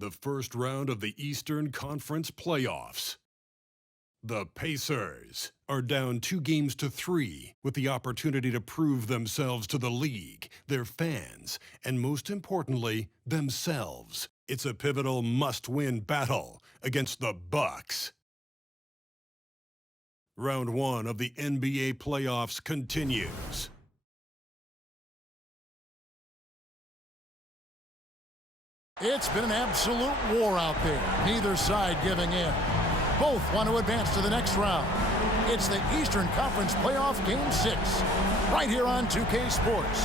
the first round of the Eastern Conference playoffs. The Pacers are down 2-3 with the opportunity to prove themselves to the league, their fans, and most importantly, themselves. It's a pivotal must-win battle against the Bucks. Round 1 of the NBA playoffs continues. It's been an absolute war out there. Neither side giving in. Both want to advance to the next round. It's the Eastern Conference Playoff Game 6, right here on 2K Sports.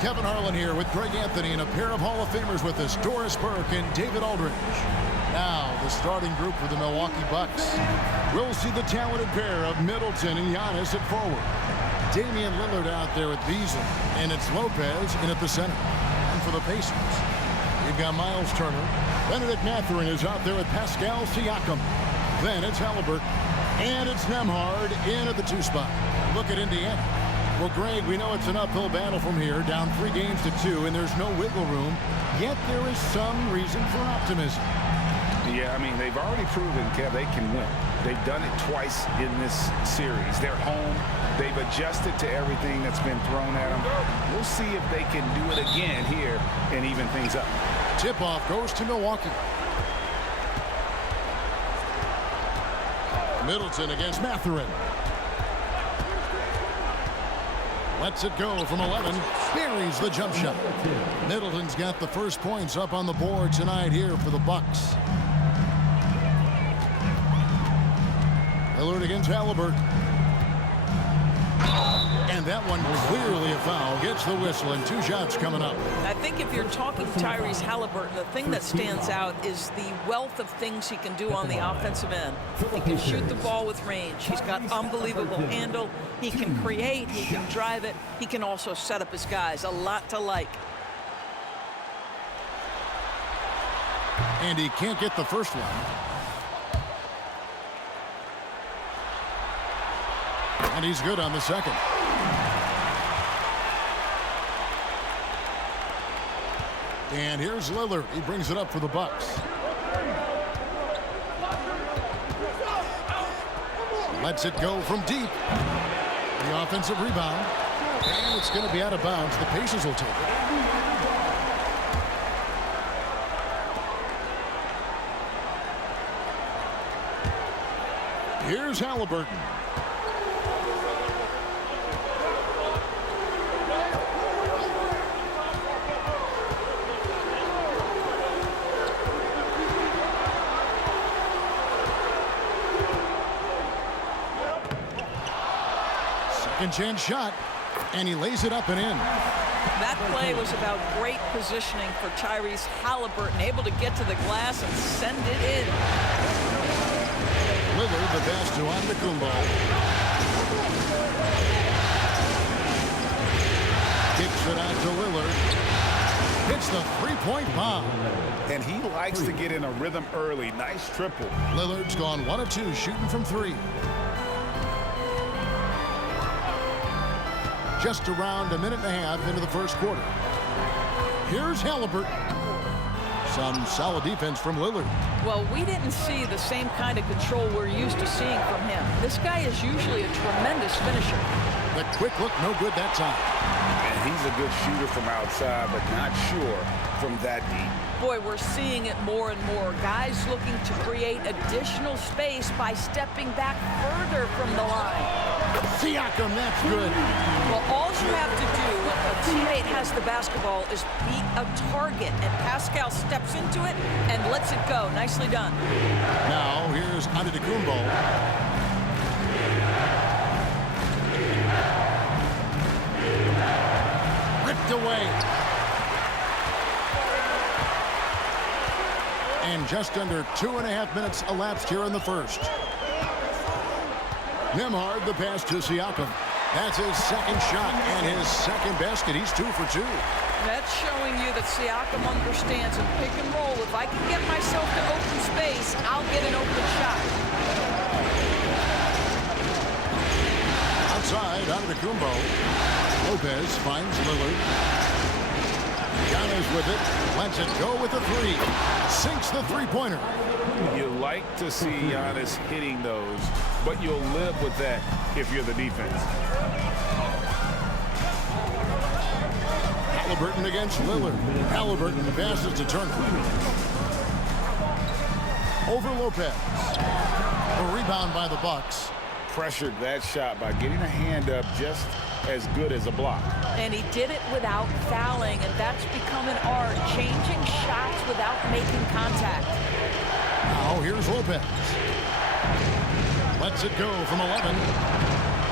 Kevin Harlan here with Greg Anthony and a pair of Hall of Famers with us, Doris Burke and David Aldridge. Now, the starting group for the Milwaukee Bucks. We'll see the talented pair of Middleton and Giannis at forward. Damian Lillard out there with Beasley, and it's Lopez in at the center. And for the Pacers, you've got Miles Turner. Benedict Mathurin is out there with Pascal Siakam. Then it's Halliburton. And it's Nembhard in at the 2 spot. Look at Indiana. Well, Greg, we know it's an uphill battle from here, down 3-2, and there's no wiggle room. Yet there is some reason for optimism. Yeah, I mean, they've already proven, Kev, they can win. They've done it twice in this series. They're home. They've adjusted to everything that's been thrown at them. We'll see if they can do it again here and even things up. Tip-off goes to Milwaukee. Middleton against Mathurin. Lets it go from 11. Buries the jump shot. Middleton's got the first points up on the board tonight here for the Bucks. Lillard against Halliburton. And that one clearly a foul. Gets the whistle and 2 shots coming up. I think if you're talking Tyrese Halliburton, the thing that stands out is the wealth of things he can do on the offensive end. He can shoot the ball with range. He's got unbelievable handle. He can create. He can drive it. He can also set up his guys. A lot to like. And he can't get the first one. And he's good on the second. And here's Lillard. He brings it up for the Bucks. Lets it go from deep. The offensive rebound. And it's going to be out of bounds. The Pacers will take it. Here's Halliburton. Second chance shot, and he lays it up and in. That play was about great positioning for Tyrese Halliburton, able to get to the glass and send it in. Lillard, the pass to Antetokounmpo. Kicks it out to Lillard. Hits the three-point bomb. And he likes to get in a rhythm early. Nice triple. Lillard's gone 1 of 2, shooting from 3. Just around a minute and a half into the first quarter. Here's Halliburton. Some solid defense from Lillard. Well, we didn't see the same kind of control we're used to seeing from him. This guy is usually a tremendous finisher. The quick look, no good that time. And he's a good shooter from outside, but not sure from that deep. Boy, we're seeing it more and more. Guys looking to create additional space by stepping back further from the line. Siakam, that's good. Well, all you have to do when a teammate has the basketball is beat a target, and Pascal steps into it and lets it go. Nicely done. Now, here's Antetokounmpo. Ripped away. And just under 2.5 minutes elapsed here in the first. Nembhard, the pass to Siakam. That's his second shot and his second basket. He's 2 for 2. That's showing you that Siakam understands in pick and roll. If I can get myself to open space, I'll get an open shot. Outside, Antetokounmpo. Lopez finds Lillard. Giannis with it. Lets it go with the three. Sinks the three-pointer. You like to see Giannis hitting those, but you'll live with that if you're the defense. Halliburton against Lillard. Halliburton passes to Turner. Over Lopez. A rebound by the Bucks. Pressured that shot by getting a hand up just as good as a block. And he did it without fouling, and that's become an art, changing shots without making contact. Now here's Lopez. Lets it go from 11.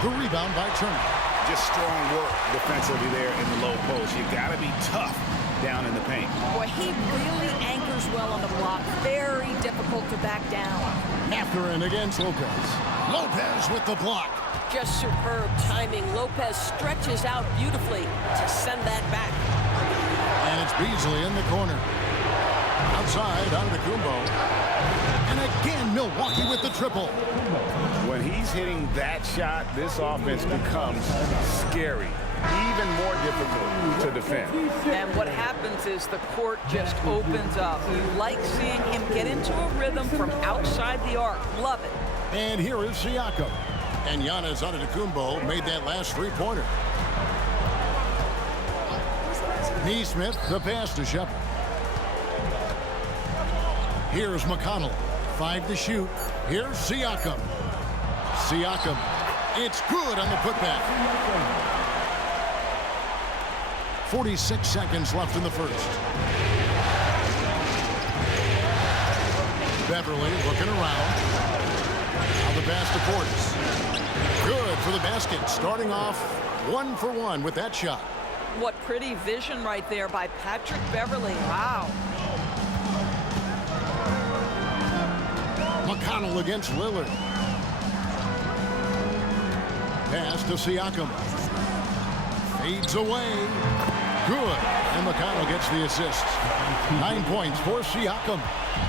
The rebound by Turner. Just strong work defensively there in the low post. You got to be tough down in the paint. Boy, he really anchors well on the block. Very difficult to back down. Mathurin against Lopez. Lopez with the block. Just superb timing. Lopez stretches out beautifully to send that back. And it's Beasley in the corner. Outside, Antetokounmpo. And again, Milwaukee with the triple. When he's hitting that shot, this offense becomes scary. Even more difficult to defend. And what happens is the court just opens up. You like seeing him get into a rhythm from outside the arc. Love it. And here is Siakam. And Giannis Antetokounmpo made that last three-pointer. Neesmith, the pass to Shepard. Here's McConnell. 5 to shoot. Here's Siakam. Siakam. It's good on the putback. 46 seconds left in the first. Beverly looking around. Now the pass to Portis. Good for the basket. Starting off 1 for 1 with that shot. What pretty vision right there by Patrick Beverly. Wow. McConnell against Lillard. Pass to Siakam. Fades away. Good. And McConnell gets the assist. 9 points for Siakam.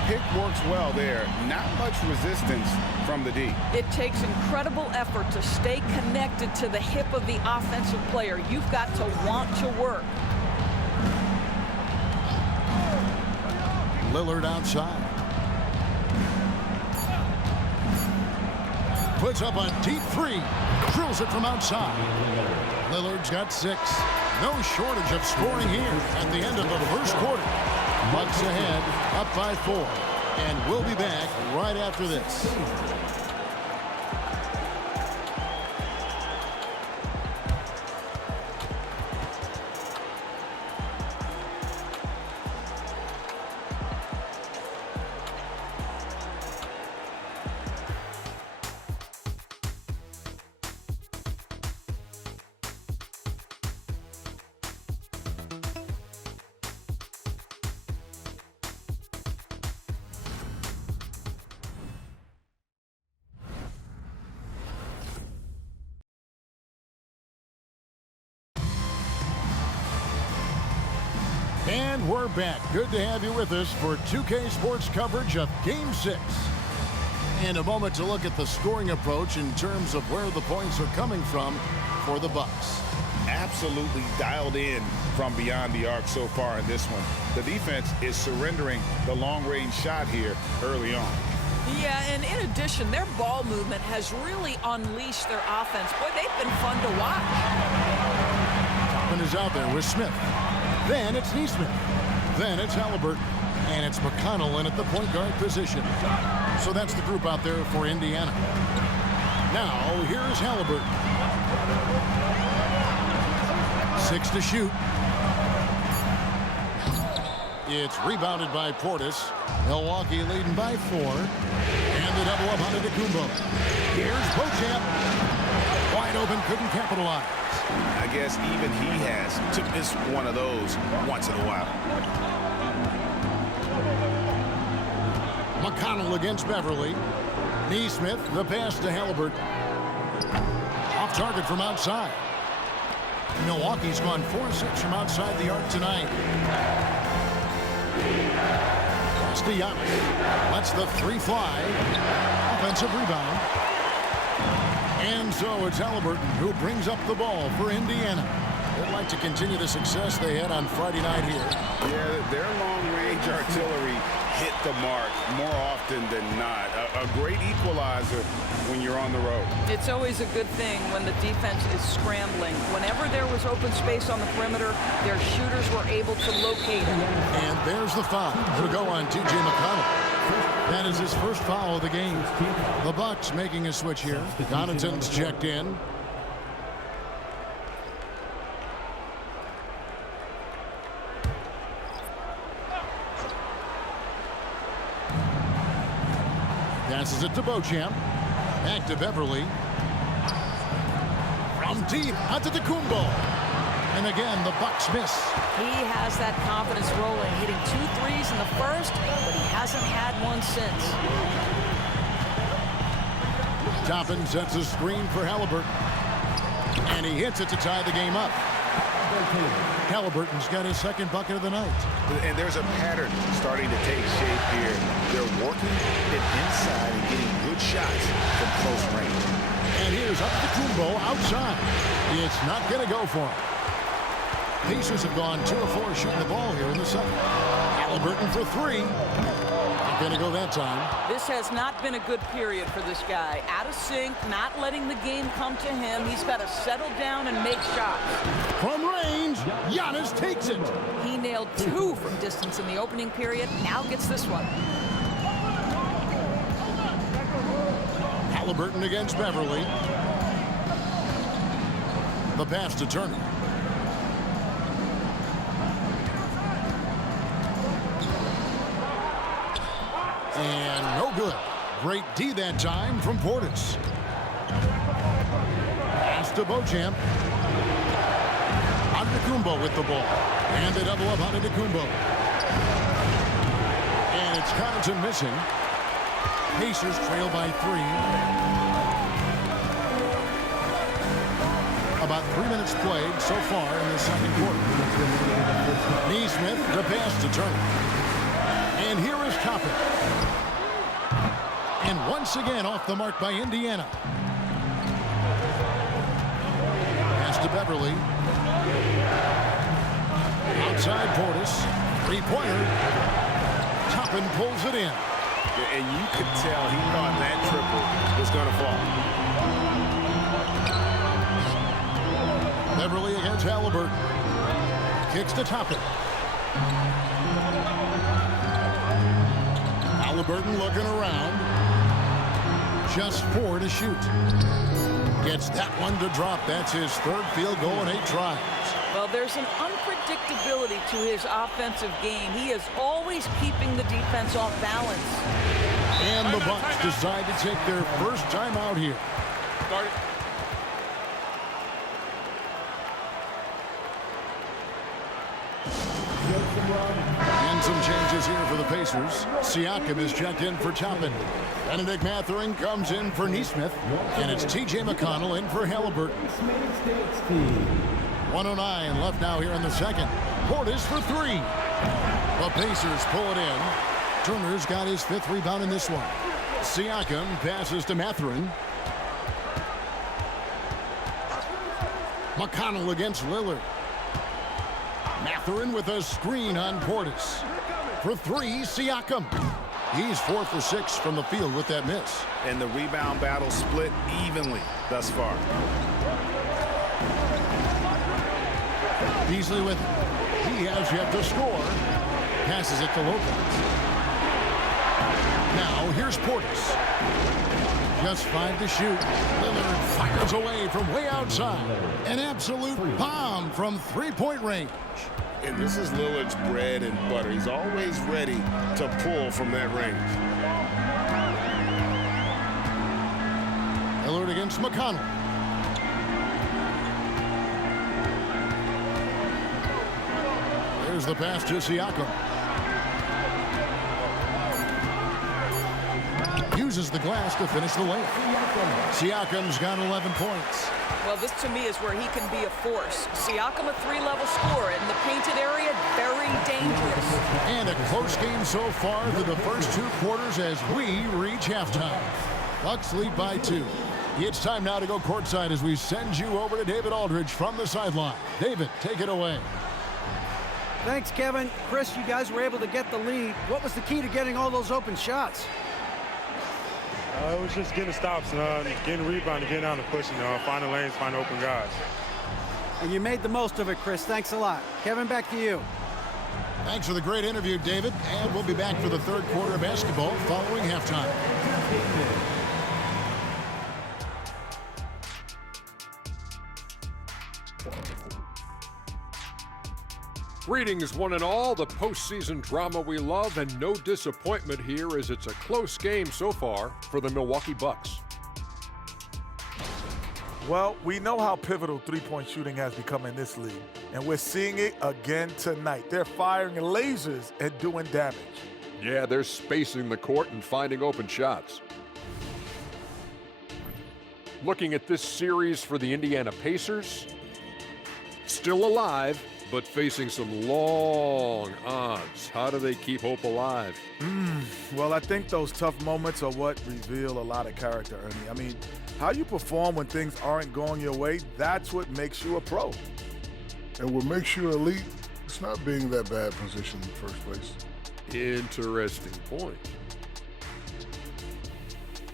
Pick works well there. Not much resistance from the D. It takes incredible effort to stay connected to the hip of the offensive player. You've got to want to work. Lillard outside. Puts up a deep three. Drills it from outside. Lillard's got 6. No shortage of scoring here at the end of the first quarter. Bucks ahead, up by 4. And we'll be back right after this. And we're back. Good to have you with us for 2K Sports coverage of Game 6. In a moment to look at the scoring approach in terms of where the points are coming from for the Bucks. Absolutely dialed in from beyond the arc so far in this one. The defense is surrendering the long-range shot here early on. Yeah, and in addition, their ball movement has really unleashed their offense. Boy, they've been fun to watch. Toppin is out there with Smith. Then it's Neesmith. Then it's Halliburton. And it's McConnell in at the point guard position. So that's the group out there for Indiana. Now, here's Halliburton. 6 to shoot. It's rebounded by Portis. Milwaukee leading by 4. And the double up on Antetokounmpo. Here's Beauchamp. Wide open, couldn't capitalize. I guess even he has to miss one of those once in a while. McConnell against Beverly. Neesmith, the pass to Halliburton. Off target from outside. Milwaukee's gone 4-6 from outside the arc tonight. Giannis lets the 3 fly. Offensive rebound. And so it's Halliburton who brings up the ball for Indiana. They'd like to continue the success they had on Friday night here. Yeah, their long-range artillery hit the mark more often than not. A great equalizer when you're on the road. It's always a good thing when the defense is scrambling. Whenever there was open space on the perimeter, their shooters were able to locate it. And there's the foul. It'll go on T.J. McConnell. That is his first foul of the game. The Bucks making a switch here. Connaughton's checked in. Passes it to Beauchamp. Back to Beverly. From deep, out to Kumbo. And again, the Bucks miss. He has that confidence rolling, hitting 2 threes in the first, but he hasn't had one since. Toppin sets a screen for Halliburton. And he hits it to tie the game up. Halliburton's got his second bucket of the night. And there's a pattern starting to take shape here. They're working it inside and getting good shots from close range. And here's up to Kumbo outside. It's not going to go for him. Pacers have gone 2 of 4 shooting the ball here in the second. Halliburton for 3. Not going to go that time. This has not been a good period for this guy. Out of sync, not letting the game come to him. He's got to settle down and make shots. From range, Giannis takes it. He nailed 2 from distance in the opening period. Now gets this one. Halliburton against Beverly. The pass to Turner. And no good. Great D that time from Portis. Pass to Beauchamp. Antetokounmpo with the ball. And they double up Antetokounmpo. And it's Connaughton missing. Pacers trail by 3. About 3 minutes played so far in the second quarter. Neesmith, the pass to Turner. And here is Toppin. And once again off the mark by Indiana. Pass to Beverly. Outside Portis. 3-pointer. Toppin pulls it in. And you could tell he thought that triple was going to fall. Beverly against Halliburton. Kicks to Toppin. Halliburton looking around. Just 4 to shoot. Gets that one to drop. That's his 3rd field goal in 8 tries. Well, there's an unpredictability to his offensive game. He is always keeping the defense off balance. And the Bucks decide to take their first time out here. Start it. And some changes here for the Pacers. Siakam is checked in for Toppin. Benedict Mathurin comes in for Neesmith. And it's T.J. McConnell in for Halliburton. 1:09 left now here in the second. Portis for 3. The Pacers pull it in. Turner's got his 5th rebound in this one. Siakam passes to Mathurin. McConnell against Lillard. Mathurin with a screen on Portis. For 3, Siakam. He's 4 for 6 from the field with that miss. And the rebound battle split evenly thus far. Beasley with it. He has yet to score. Passes it to Lopez. Now here's Portis. Just 5 to shoot. Lillard fires away from way outside. An absolute bomb from 3-point range. And this is Lillard's bread and butter. He's always ready to pull from that range. Lillard against McConnell. There's the pass to Siakam. Uses the glass to finish the layup. Siakam's got 11 points. Well, this to me is where he can be a force. Siakam, a 3-level scorer in the painted area, very dangerous. And a close game so far through the first 2 quarters as we reach halftime. Bucks lead by 2. It's time now to go courtside as we send you over to David Aldridge from the sideline. David, take it away. Thanks, Kevin. Chris, you guys were able to get the lead. What was the key to getting all those open shots? It was just getting stops, getting rebounding, getting out and pushing, finding lanes, finding open guys. And you made the most of it, Chris. Thanks a lot. Kevin, back to you. Thanks for the great interview, David. And we'll be back for the third quarter of basketball following halftime. Greetings, one and all. The postseason drama we love, and no disappointment here as it's a close game so far for the Milwaukee Bucks. Well, we know how pivotal three-point shooting has become in this league, and we're seeing it again tonight. They're firing lasers and doing damage. Yeah, they're spacing the court and finding open shots. Looking at this series for the Indiana Pacers, still alive, but facing some long odds. How do they keep hope alive? Well, I think those tough moments are what reveal a lot of character, Ernie. I mean, how you perform when things aren't going your way, that's what makes you a pro. And what makes you elite, it's not being that bad positioned in the first place. Interesting point.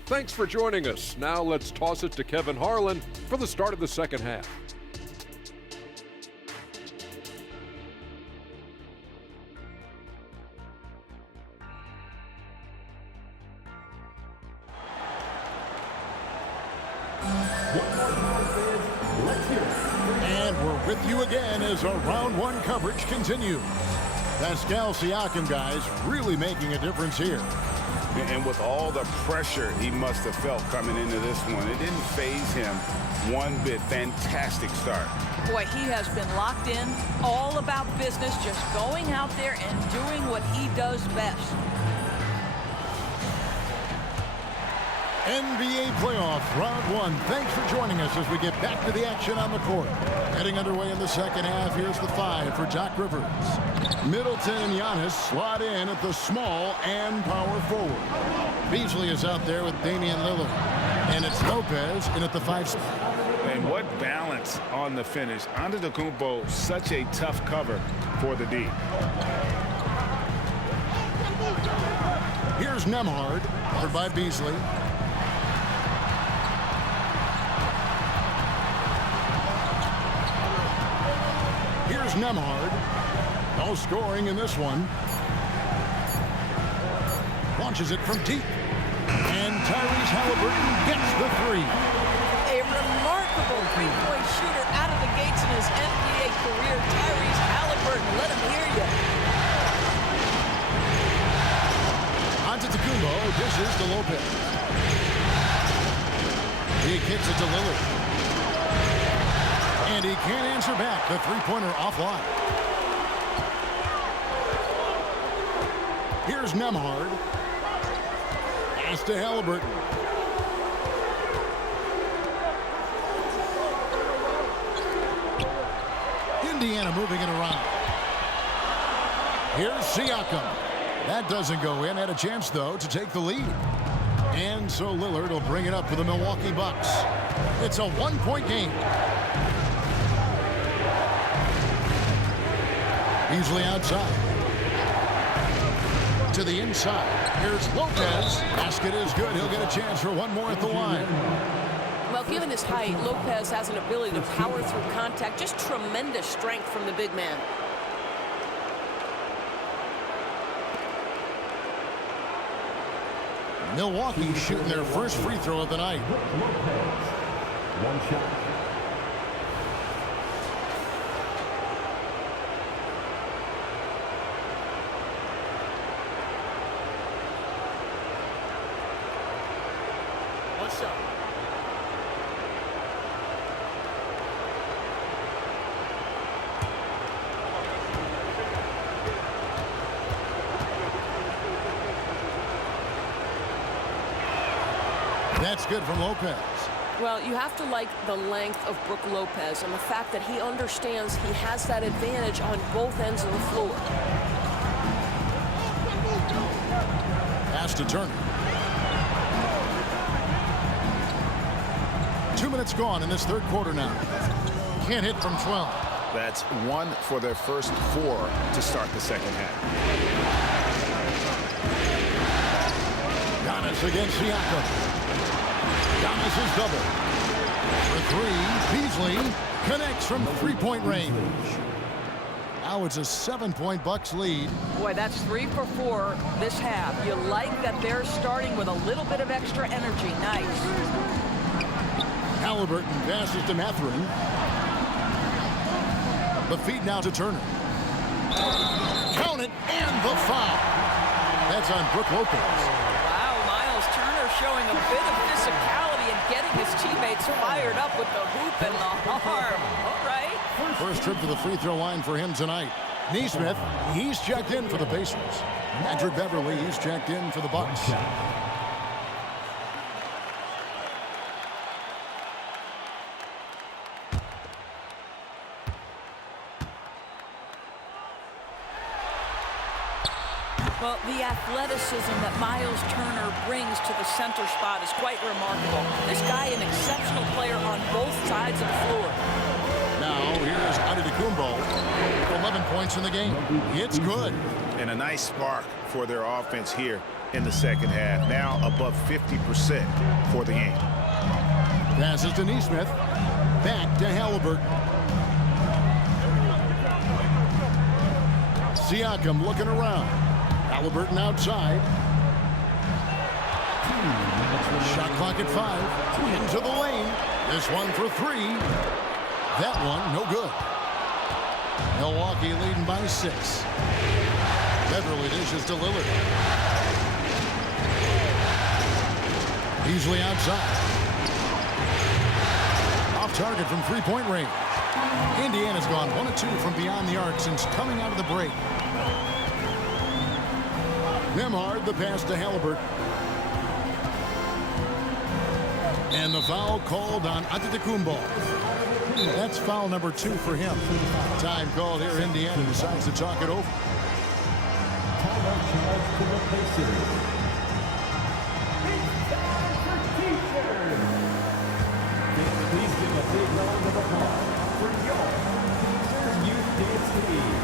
Thanks for joining us. Now let's toss it to Kevin Harlan for the start of the second half. And we're with you again as our round one coverage continues. Pascal Siakam, guys, really making a difference here. And with all the pressure he must have felt coming into this one, it didn't faze him one bit. Fantastic start. Boy, he has been locked in, all about business, just going out there and doing what he does best. NBA playoff round one. Thanks for joining us as we get back to the action on the court. Heading underway in the second half, here's the five for Doc Rivers. Middleton and Giannis slot in at the small and power forward. Beasley is out there with Damian Lillard. And it's Lopez in at the 5 spot. And what balance on the finish. Antetokounmpo, such a tough cover for the D. Here's Nembhard, covered by Beasley. Here's Nembhard. No scoring in this one. Launches it from deep. And Tyrese Halliburton gets the three. A remarkable three-point shooter out of the gates in his NBA career. Tyrese Halliburton, let him hear you. Antetokounmpo dishes to Lopez. He kicks it to Lillard. And he can't answer back. The three-pointer offline. Here's Nembhard. Pass to Halliburton. Indiana moving it around. Here's Siakam. That doesn't go in. Had a chance, though, to take the lead. And so Lillard will bring it up for the Milwaukee Bucks. It's a one-point game. Beasley outside. To the inside. Here's Lopez. Basket is good. He'll get a chance for one more at the line. Well, given his height, Lopez has an ability to power through contact. Just tremendous strength from the big man. Milwaukee shooting their first free throw of the night. One shot. What's up? That's good from Lopez. Well, you have to like the length of Brook Lopez and the fact that he understands he has that advantage on both ends of the floor. Pass to Turner. 2 minutes gone in this third quarter now. Can't hit from 12. That's 1 for their first 4 to start the second half. Giannis against Siakam. Giannis is double. For 3, Beasley connects from three-point range. Now it's a 7-point Bucks lead. Boy, that's 3 for 4 this half. You like that they're starting with a little bit of extra energy. Nice. Halliburton passes to Mathurin. The feed now to Turner. Count it, and the foul. That's on Brook Lopez. Wow, Miles Turner showing a bit of physicality and getting his teammates fired up with the hoop and the arm. All right. First trip to the free throw line for him tonight. Neesmith, he's checked in for the Pacers. Patrick Beverly, he's checked in for the Bucks. Well, the athleticism that Miles Turner brings to the center spot is quite remarkable. This guy, an exceptional player on both sides of the floor. Now, here's Antetokounmpo. 11 points in the game. It's good. And a nice spark for their offense here in the second half. Now above 50% for the game. Passes to Neesmith. Back to Halliburton. Siakam looking around. Halliburton outside. Shot clock at 5. Into the lane. This one for 3. That one, no good. Milwaukee leading by 6. Beverly dishes to Lillard. Beasley outside. Off target from three-point range. Indiana's gone 1 of 2 from beyond the arc since coming out of the break. Nembhard, the pass to Halliburton. And the foul called on Antetokounmpo. That's foul number 2 for him. Time called here. Indiana decides to talk it over. Timeout charge to the Pacers. It's time for Pacers. Please give a big round of applause for your Pacers Youth Dance Team.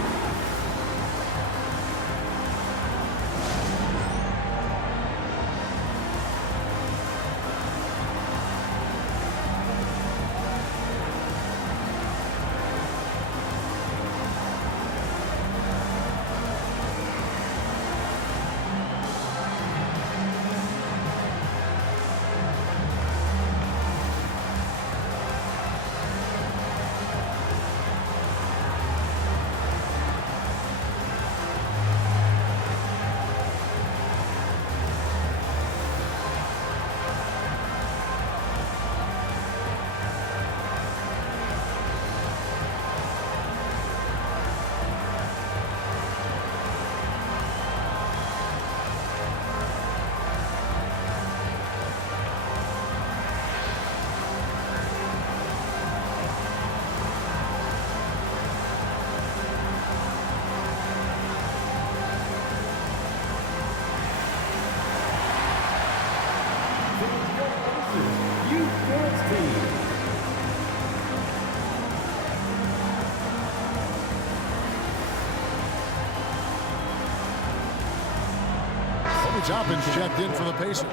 Toppin's checked in for the Pacers.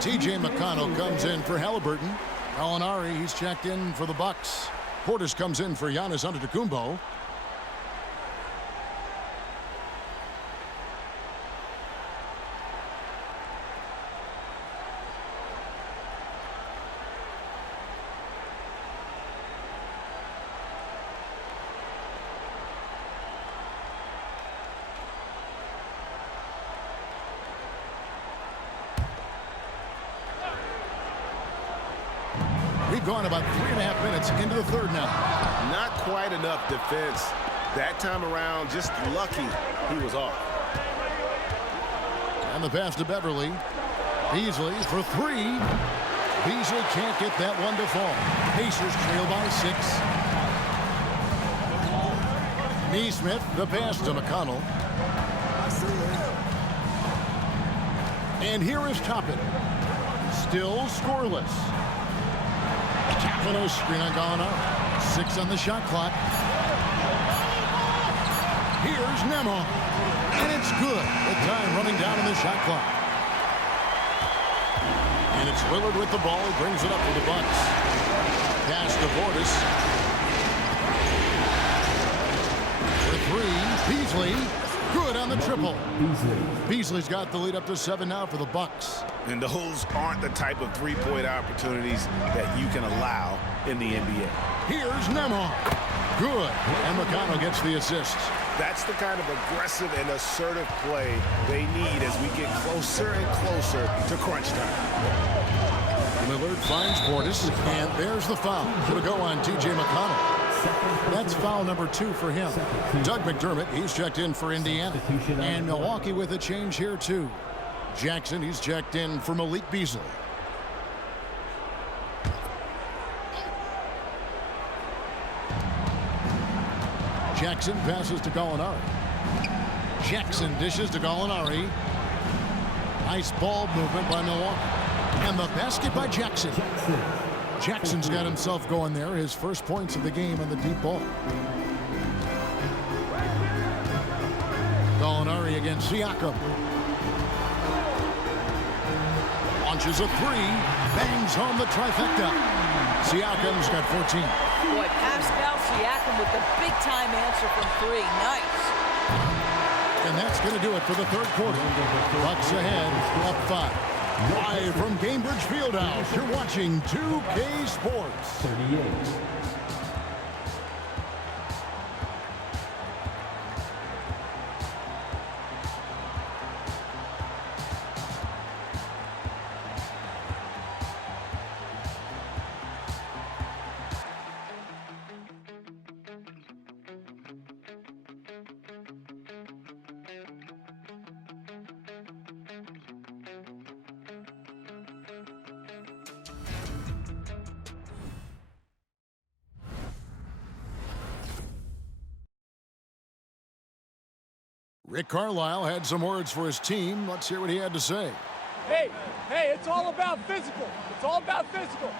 T.J. McConnell comes in for Halliburton. Gallinari, he's checked in for the Bucks. Portis comes in for Giannis Antetokounmpo. We've gone about 3.5 minutes into the third now. Not quite enough defense. That time around, just lucky he was off. And the pass to Beverly. Beasley for 3. Beasley can't get that one to fall. Pacers trail by 6. Neesmith, the pass to McConnell. And here is Toppin. Still scoreless. Tapping screen on Gallinari. 6 on the shot clock. Here's Nemo. And it's good. The time running down on the shot clock. And it's Lillard with the ball. He brings it up for the Bucks. Pass to Portis. For 3, Beasley. Good on the triple. Beasley's got the lead up to 7 now for the Bucks. And those aren't the type of three-point opportunities that you can allow in the NBA. Here's Nemo. Good. And McConnell gets the assist. That's the kind of aggressive and assertive play they need as we get closer and closer to crunch time. Lillard finds Portis, and there's the foul. It'll go on T.J. McConnell. That's foul number 2 for him. Doug McDermott, he's checked in for Indiana. And Milwaukee with a change here, too. Jackson, he's checked in for Malik Beasley. Jackson passes to Gallinari. Jackson dishes to Gallinari. Nice ball movement by Milwaukee. And the basket by Jackson. Jackson's got himself going there. His first points of the game on the deep ball. Gallinari against Siakam. Launches a 3. Bangs home the trifecta. Siakam's got 14. Boy, Pascal Siakam with the big-time answer from 3. Nice. And that's going to do it for the third quarter. Bucks ahead, up 5. Live from Cambridge Fieldhouse, you're watching 2K Sports. 38. Rick Carlisle had some words for his team. Let's hear what he had to say. Hey, it's all about physical. It's all about physical.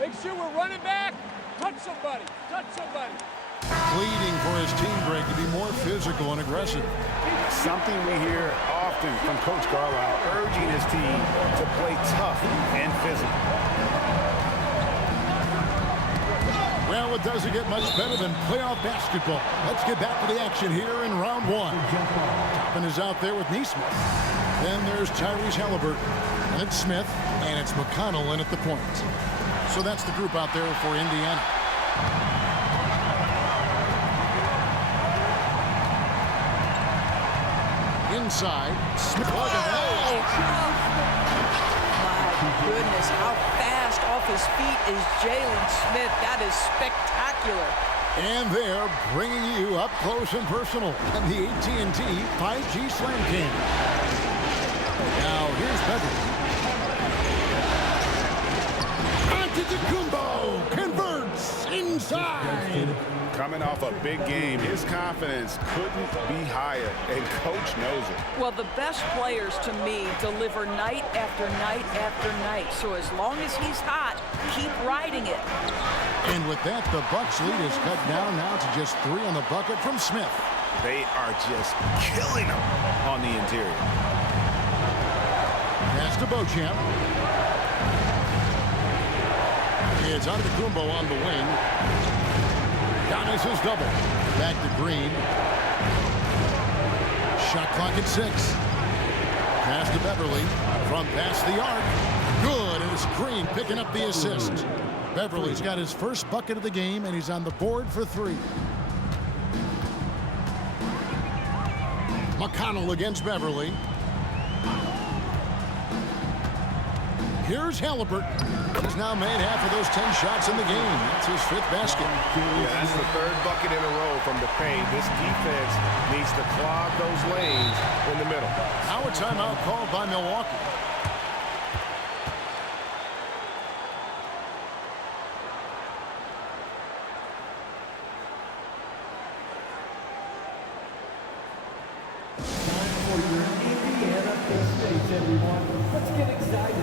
Make sure we're running back. Touch somebody. Pleading for his team, Greg, to be more physical and aggressive. Something we hear often from Coach Carlisle, urging his team to play tough and physical. Well, it doesn't get much better than playoff basketball. Let's get back to the action here in round 1. Toppin is out there with Neesmith. Then there's Tyrese Halliburton. And it's Smith. And it's McConnell in at the point. So that's the group out there for Indiana. Inside. Smith. Look at that. My goodness, how fast off his feet is Jalen Smith. That is spectacular. And they're bringing you up close and personal on the AT&T 5G Slam Cam. Now here's Beverly. Antetokounmpo converts inside. Coming off a big game, his confidence couldn't be higher, and Coach knows it. Well, the best players to me deliver night after night after night. So as long as he's hot, keep riding it. And with that, the Bucks lead is cut down now to just 3 on the bucket from Smith. They are just killing him on the interior. Pass to Beauchamp. It's Antetokounmpo on the wing. Giannis is double. Back to Green. Shot clock at 6. Pass to Beverly. From past the arc. Good, and it's Green picking up the assist. Beverly's got his first bucket of the game, and he's on the board for 3. McConnell against Beverly. Here's Halliburton. He's now made half of those 10 shots in the game. That's his 5th basket. Yeah, that's the 3rd bucket in a row from the paint. This defense needs to clog those lanes in the middle. Now a timeout called by Milwaukee. Time for your Indiana State, everyone. Let's get excited.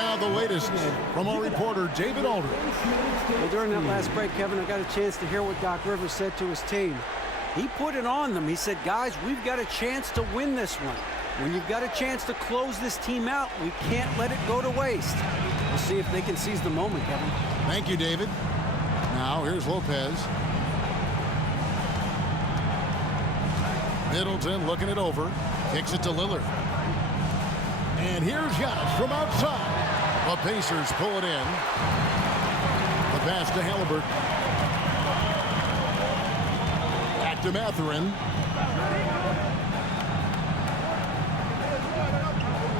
now the latest from our reporter, David Aldridge. Well, during that last break, Kevin, I got a chance to hear what Doc Rivers said to his team. He put it on them. He said, guys, we've got a chance to win this one. When you've got a chance to close this team out, we can't let it go to waste. We'll see if they can seize the moment, Kevin. Thank you, David. Now, here's Lopez. Middleton looking it over. Kicks it to Lillard. And here's Giannis from outside. The Pacers pull it in. The pass to Halliburton. Back to Mathurin.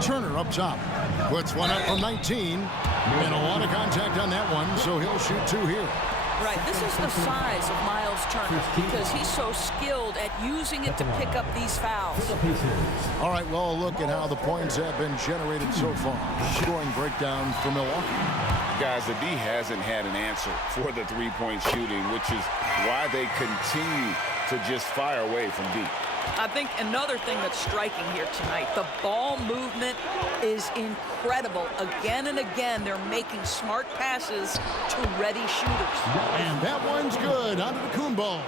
Turner up top. Puts one up from 19. And a lot of contact on that one, so he'll shoot 2 here. Right, this is the size of Miles Turner because he's so skilled at using it to pick up these fouls. All right, well, look at how the points have been generated so far. Scoring breakdown for Milwaukee. Guys, the D hasn't had an answer for the three-point shooting, which is why they continue to just fire away from deep. I think another thing that's striking here tonight, the ball movement is incredible. Again and again, they're making smart passes to ready shooters. And that one's good. Onto the Kumbo.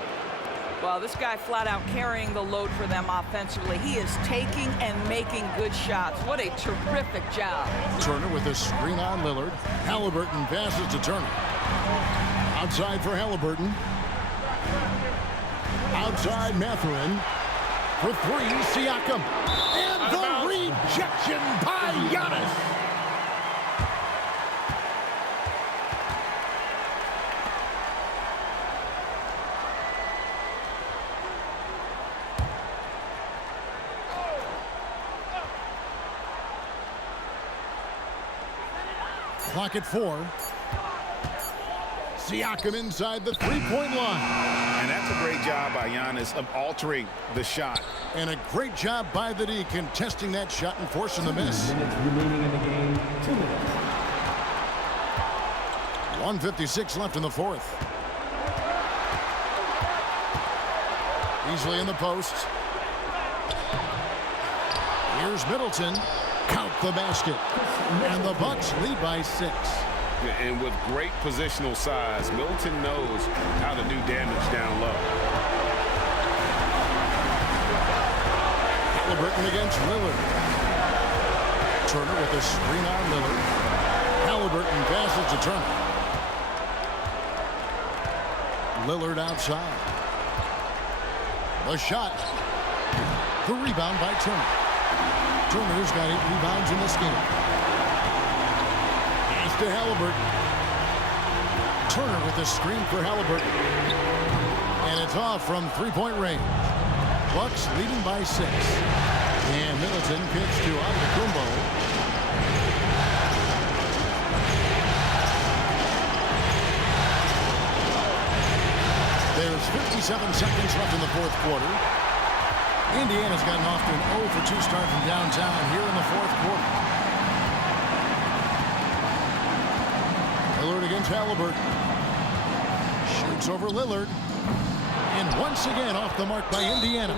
Well, this guy flat out carrying the load for them offensively. He is taking and making good shots. What a terrific job. Turner with a screen on Lillard. Halliburton passes to Turner. Outside for Halliburton. Outside Mathurin. For 3, Siakam. And the rejection by Giannis. Clock at 4. Siakam inside the three-point line. And that's a great job by Giannis of altering the shot. And a great job by the D contesting that shot and forcing the miss. 2 minutes remaining in the game. 2 minutes. 1:56 left in the fourth. Easily in the post. Here's Middleton. Count the basket. And the Bucks lead by 6. And with great positional size, Middleton knows how to do damage down low. Halliburton against Lillard. Turner with a screen on Lillard. Halliburton passes to Turner. Lillard outside. The shot. The rebound by Turner. Turner's got 8 rebounds in this game. Pass to Halliburton. Turner with a screen for Halliburton. And it's off from three-point range. Bucks leading by 6. And Middleton kicks to Antetokounmpo. There's 57 seconds left in the fourth quarter. Indiana's gotten off to an 0-for-2 start from downtown here in the fourth quarter. Lillard against Halliburton. Shoots over Lillard. And once again off the mark by Indiana.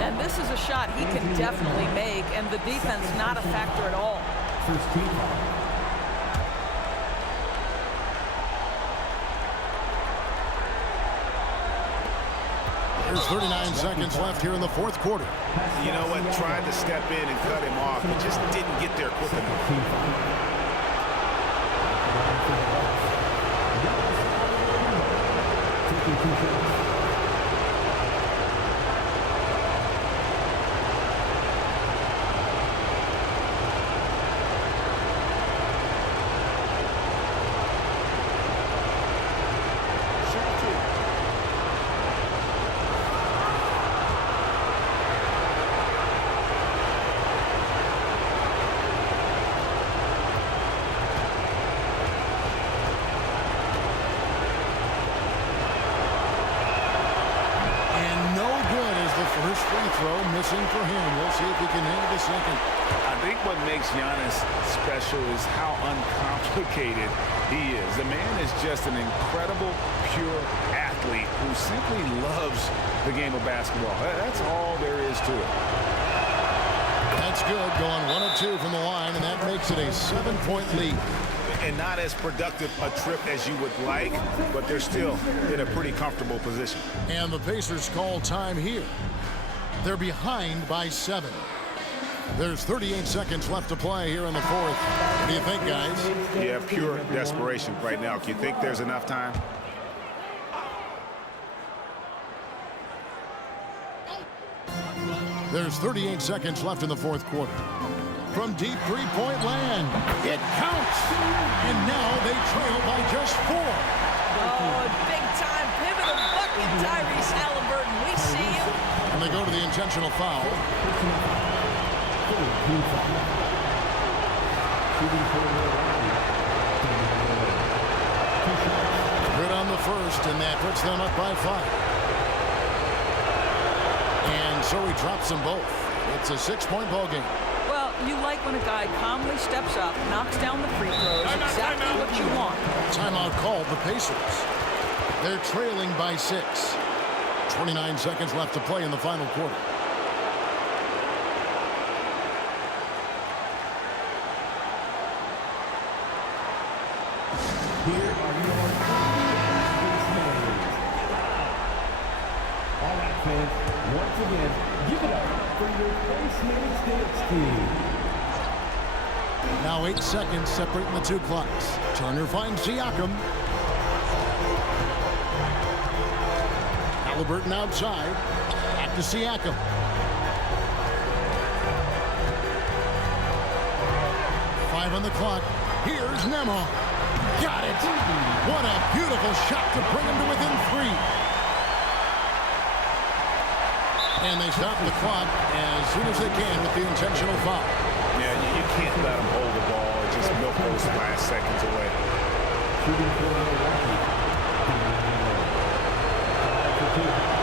And this is a shot he can definitely make, and the defense not a factor at all. First team foul. There's 39 seconds left here in the fourth quarter. You know what? Tried to step in and cut him off. He just didn't get there quick enough. First free throw missing for him. We'll see if he can handle the second. I think what makes Giannis special is how uncomplicated he is. The man is just an incredible, pure athlete who simply loves the game of basketball. That's all there is to it. That's good, going 1 of 2 from the line, and that makes it a 7-point lead. And not as productive a trip as you would like, but they're still in a pretty comfortable position. And the Pacers call time here. They're behind by 7. There's 38 seconds left to play here in the fourth. What do you think, guys? Yeah, pure desperation right now. Do you think there's enough time? There's 38 seconds left in the fourth quarter. From deep three-point land, it counts. And now they trail by just 4. Oh, big-time pivotal bucket, Tyrese Halliburton. We see him. And they go to the intentional foul. Good on the first, and that puts them up by 5. And so he drops them both. It's a 6-point ball game. Well, you like when a guy calmly steps up, knocks down the free throws, exactly what you want. Timeout called the Pacers. They're trailing by 6. 29 seconds left to play in the final quarter. Here are your all right, fans, once again, give it up for your Space Dance team. Now 8 seconds separating the two clocks. Turner finds Siakam. Halliburton outside. Back to Siakam. Five on the clock. Here's Nemo. Got it. What a beautiful shot to bring him to within 3. And they stop the clock as soon as they can with the intentional foul. Yeah, you can't let them hold the ball and just milk those last seconds away.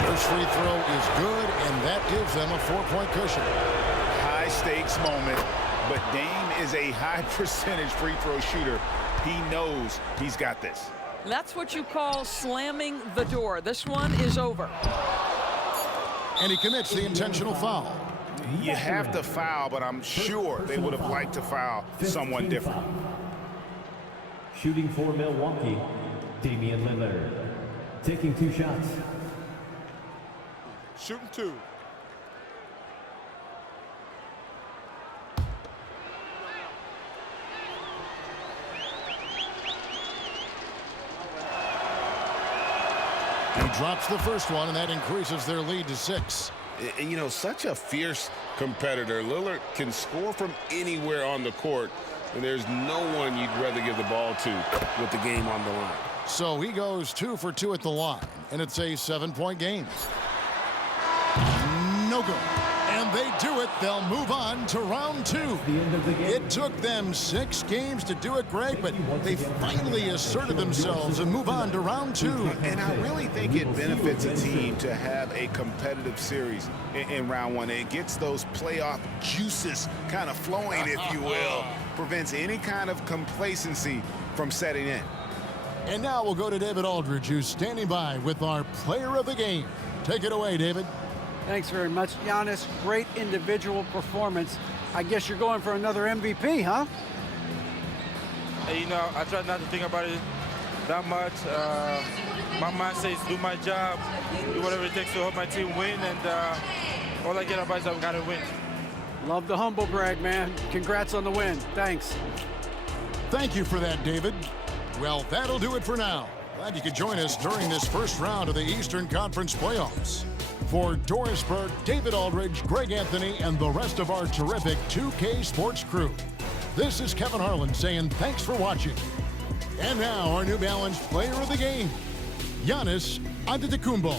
First free throw is good, and that gives them a 4-point cushion. High stakes moment, but Dame is a high percentage free throw shooter. He knows he's got this. That's what you call slamming the door. This one is over. And he commits the intentional foul. You have to foul, but I'm sure they would have liked to foul someone different. Shooting for Milwaukee, Damian Lillard. Taking 2 shots. Shooting 2. He drops the first one, and that increases their lead to 6. You know, such a fierce competitor. Lillard can score from anywhere on the court, and there's no one you'd rather give the ball to with the game on the line. So he goes 2 for 2 at the line, and it's a 7-point game. No good. And they do it. They'll move on to round 2. It took them 6 games to do it, Greg, but they finally asserted themselves and move on to round 2. And I really think it benefits a team to have a competitive series in round 1. It gets those playoff juices kind of flowing, if you will. Prevents any kind of complacency from setting in. And now we'll go to David Aldridge, who's standing by with our player of the game. Take it away, David. Thanks very much, Giannis. Great individual performance. I guess you're going for another MVP, huh? You know, I try not to think about it that much. My mind says do my job, do whatever it takes to help my team win, and all I get about is that we got to win. Love the humble brag, man. Congrats on the win. Thanks. Thank you for that, David. Well, that'll do it for now. Glad you could join us during this first round of the Eastern Conference playoffs. For Doris Burke, David Aldridge, Greg Anthony, and the rest of our terrific 2K Sports crew, this is Kevin Harlan saying thanks for watching. And now our New Balance player of the game, Giannis Antetokounmpo.